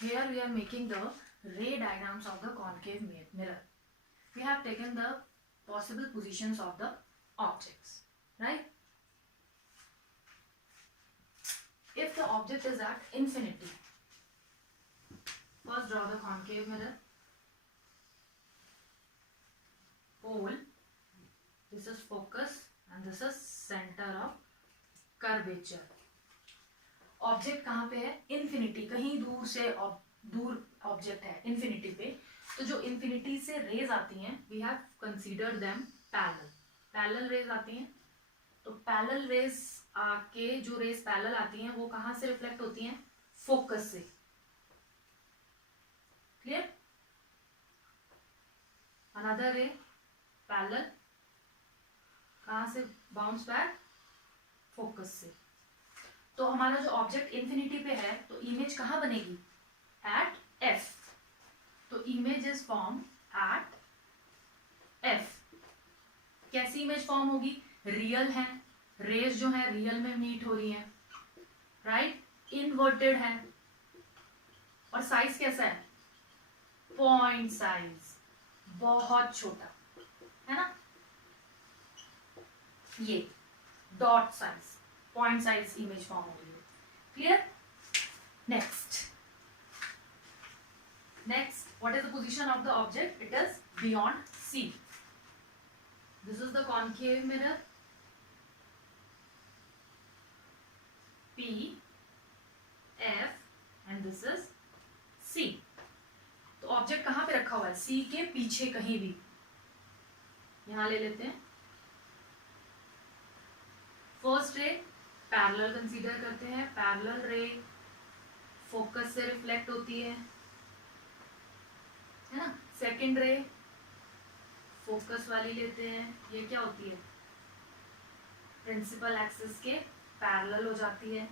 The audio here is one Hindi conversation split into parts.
Here we are making the ray diagrams of the concave mirror. We have taken the possible positions of the objects, right? If the object is at infinity, first draw the concave mirror. Pole, this is focus and this is center of curvature. Object कहाँ पे है? इन्फिनिटी, कहीं दूर से दूर ऑब्जेक्ट है इन्फिनिटी पे. तो जो इन्फिनिटी से रेज आती हैं, we have considered them parallel rays आती हैं. तो पैरेलल रेज आके जो रेज पैरेलल आती हैं वो कहाँ से रिफ्लेक्ट होती हैं? फोकस से. क्लियर? अनदर रे पैरेलल, कहाँ से बाउंस बैक? फोकस से. तो हमारा जो ऑब्जेक्ट इन्फिनिटी पे है, तो इमेज कहाँ बनेगी? At F. तो image is form at F. कैसी इमेज फॉर्म होगी? रियल है, रेज जो है रियल में मीट हो रही है, राइट? इनवर्टेड है और साइज कैसा है? पॉइंट साइज, बहुत छोटा है ना. ये dot size, point size image form हो रही है. Clear? Next what is the position of the object? It is beyond C. This is the concave mirror P, F and this is C. तो ऑब्जेक्ट कहां पे रखा हुआ है? C के पीछे कहीं भी. यहां ले लेते हैं. फर्स्ट रे पैरेलल कंसीडर करते हैं. पैरेलल रे फोकस से रिफ्लेक्ट होती है ना. सेकंड रे फोकस वाली लेते हैं. ये क्या होती है? प्रिंसिपल एक्सिस के पैरेलल हो जाती है.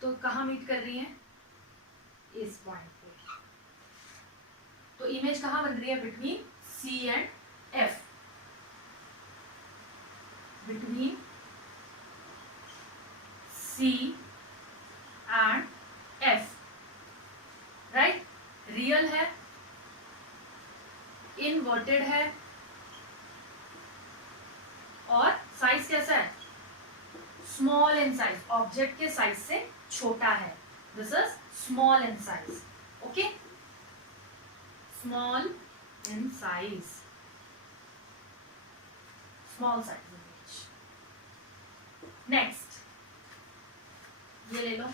तो कहाँ मीट कर रही है? इस पॉइंट पे. तो इमेज कहाँ बन रही है? Between C and F. Between C and F, right? Real है, इनवर्टेड है और साइज कैसा है? स्मॉल इन साइज, ऑब्जेक्ट के साइज से छोटा है. This is small in size. Okay, small in size, small size image. Next ये ले लो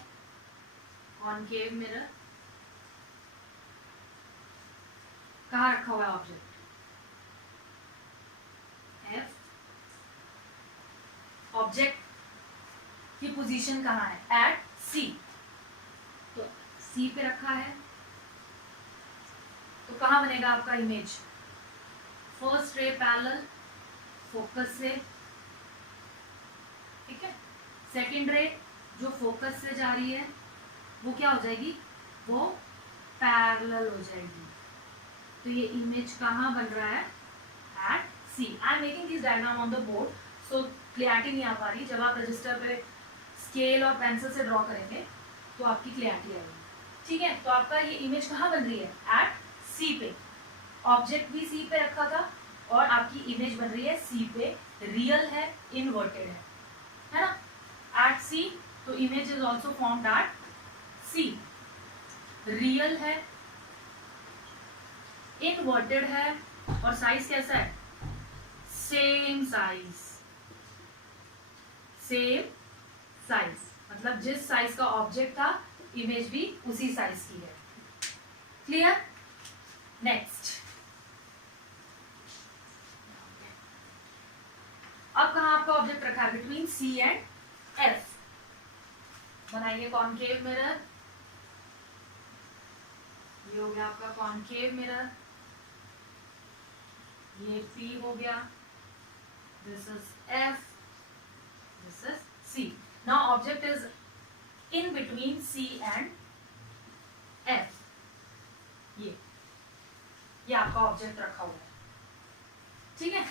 कॉनकेव मिरर. कहाँ रखा हुआ है ऑब्जेक्ट? F. ऑब्जेक्ट की पोजीशन कहाँ है? At C. तो C पे रखा है. तो कहाँ बनेगा आपका image? First ray parallel focus से, ठीक है. सेकंड रे जो फोकस से जा रही है वो क्या हो जाएगी? वो पैरेलल हो जाएगी. तो ये इमेज कहाँ बन रहा है? At C. I am making this diagram on the board, so clarity नहीं आ पा रही. जब आप रजिस्टर पे स्केल और पेंसिल से ड्रॉ करेंगे तो आपकी क्लियरिटी आएगी. ठीक है. तो आपका ये इमेज कहाँ बन रही है? एट C पे. ऑब्जेक्ट भी C पे रखा था और आपकी इमेज बन रही है C पे. रियल है, इनवर्टेड है ना. At C. तो image is also formed at C. Real है, इनवर्टेड है और साइज कैसा है? Same size. सेम साइज मतलब जिस साइज का ऑब्जेक्ट था, इमेज भी उसी साइज की है. क्लियर? नेक्स्ट, अब कहां आपका ऑब्जेक्ट रखा है? Between C and F. बनाइए कॉनकेव मिरर. ये हो गया आपका कॉनकेव मिरर. ये P हो गया. This is F. This is C. Now object is in between C and F. ये आपका ऑब्जेक्ट रखा हुआ है. ठीक है.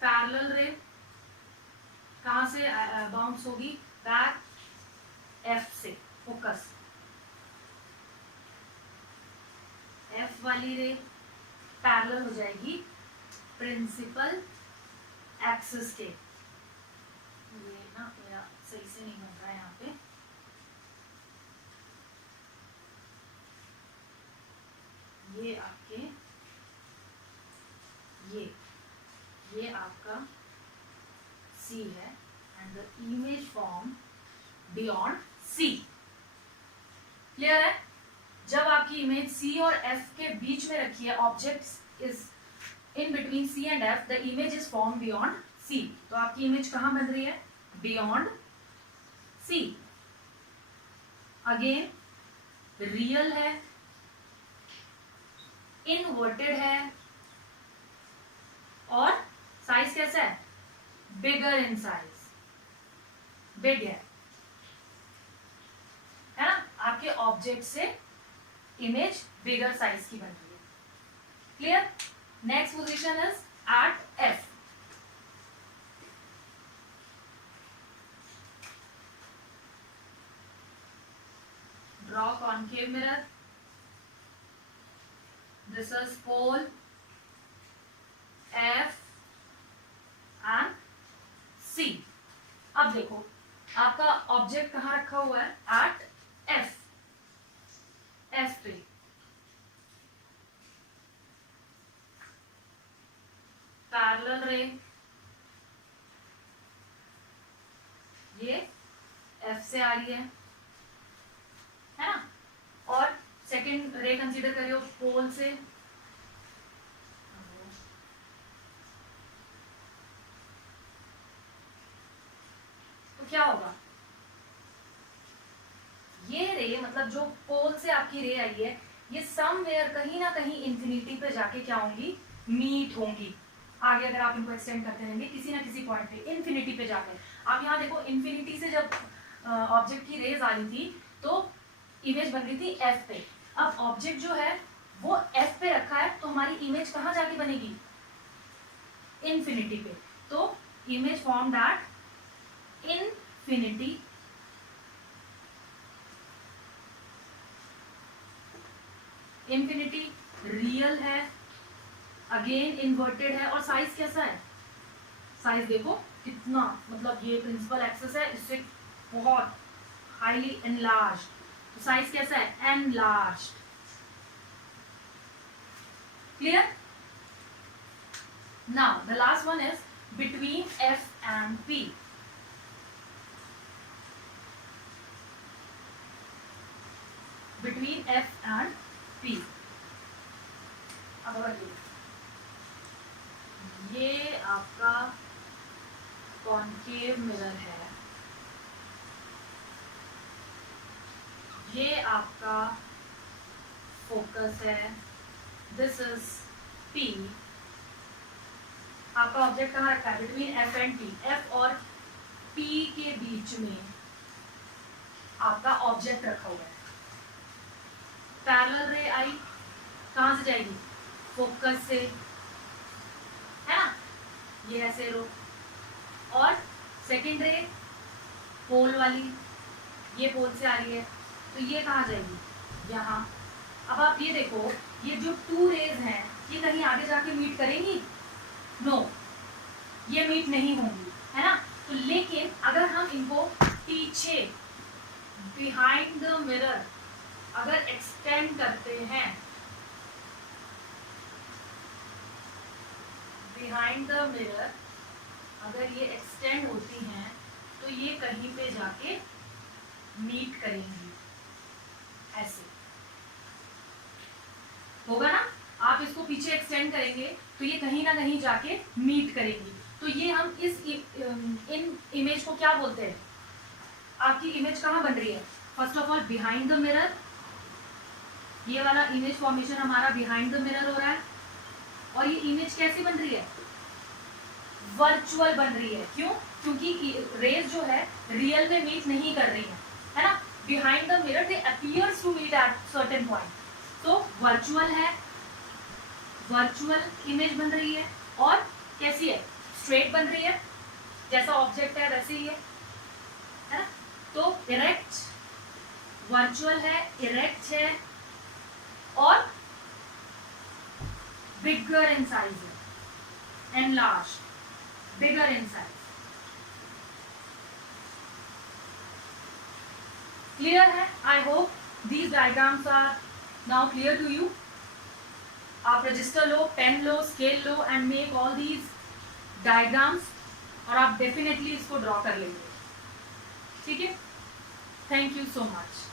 पैरेलल रे कहां से बाउंस होगी? बैक F से. फोकस, एफ वाली रे पैरेलल हो जाएगी प्रिंसिपल एक्सिस के। ये ना मेरा सही से नहीं बन रहा है यहाँ पे, ये आपके ये आपका C है and the image form beyond C। Clear है? जब आपकी इमेज C और F के बीच में रखी है, object is in between C and F, the image is form beyond C। तो आपकी इमेज कहां बन रही है? Beyond C। अगेन रियल है, इनवर्टेड है और साइज कैसा है? बिगर इन साइज, बिग है ना? आपके ऑब्जेक्ट से इमेज बिगर साइज की बन रही है। Clear? Next position is at F। Draw concave mirror, this is pole F and C। अब देखो आपका ऑब्जेक्ट कहां रखा हुआ है? एट F पे। पैरेलल रे ये F से आ रही है ना? और सेकेंड रे कंसीडर करियो पोल से, तो क्या होगा? ये रे मतलब जो पोल से आपकी रे आई है, ये समवेयर कहीं ना कहीं इंफिनिटी पे जाके क्या होंगी? मीट होंगी। आगे अगर आप इनको एक्सटेंड करते रहेंगे किसी ना किसी पॉइंट पे इंफिनिटी पे जाकर, आप यहाँ देखो इंफिनिटी से जब ऑब्जेक्ट की रेज आ रही थी तो इमेज बन रही थी F पे। अब ऑब्जेक्ट जो है वो F पे रखा है, तो हमारी इमेज कहाँ जाके बनेगी? इंफिनिटी पे। तो image form that infinity real है, अगेन इन्वर्टेड है और साइज कैसा है? साइज देखो कितना, मतलब ये प्रिंसिपल एक्सिस है, इससे बहुत हाईली एनलार्ज, तो साइज कैसा है? Enlarge. Clear? Now the last one is between F and P। Between F and P। अब ये आपका कॉन्केव मिरर है, ये आपका फोकस है, दिस इज P। आपका ऑब्जेक्ट कहाँ रखा है? Between F and P। F और P के बीच में आपका ऑब्जेक्ट रखा हुआ है। पैरेलल रे आई कहां से जाएगी? फोकस से, है ना? ये ऐसे रो, और सेकेंड रे पोल वाली, ये पोल से आ रही है, तो ये कहाँ जाएगी? यहाँ। अब आप ये देखो, ये जो टू रेज हैं ये कहीं आगे जाके मीट करेंगी? नो, ये मीट नहीं होंगी, है ना? तो लेकिन अगर हम इनको पीछे बिहाइंड द मिरर अगर एक्सटेंड करते हैं, बिहाइंड द मिरर अगर ये एक्सटेंड होती हैं तो ये कहीं पे जाके मीट करेंगी, ऐसे होगा ना? आप इसको पीछे एक्सटेंड करेंगे तो ये कहीं ना कहीं जाके मीट करेंगी। तो ये हम इस इन इमेज को क्या बोलते हैं? आपकी इमेज कहाँ बन रही है? First of all behind the mirror, ये वाला इमेज फॉर्मेशन हमारा बिहाइंड द मिरर हो रहा है, और ये इमेज कैसी बन रही है? वर्चुअल बन रही है। क्यों? क्योंकि रेज जो है रियल में मीट नहीं कर रही है ना? Behind the mirror they appears to meet at certain point, तो वर्चुअल है, वर्चुअल इमेज बन रही है, और कैसी है? स्ट्रेट बन रही है, जैसा ऑब्जेक्ट है वैसे ही है ना? तो डायरेक्ट वर्चुअल है, इरेक्ट है और बिगर इन साइज है, enlarge, bigger in size. Clear है? I hope these diagrams are now clear to you. आप रजिस्टर लो, पेन लो, स्केल लो and make all these diagrams और आप डेफिनेटली इसको ड्रॉ कर लेंगे। ठीक है? Thank you so much.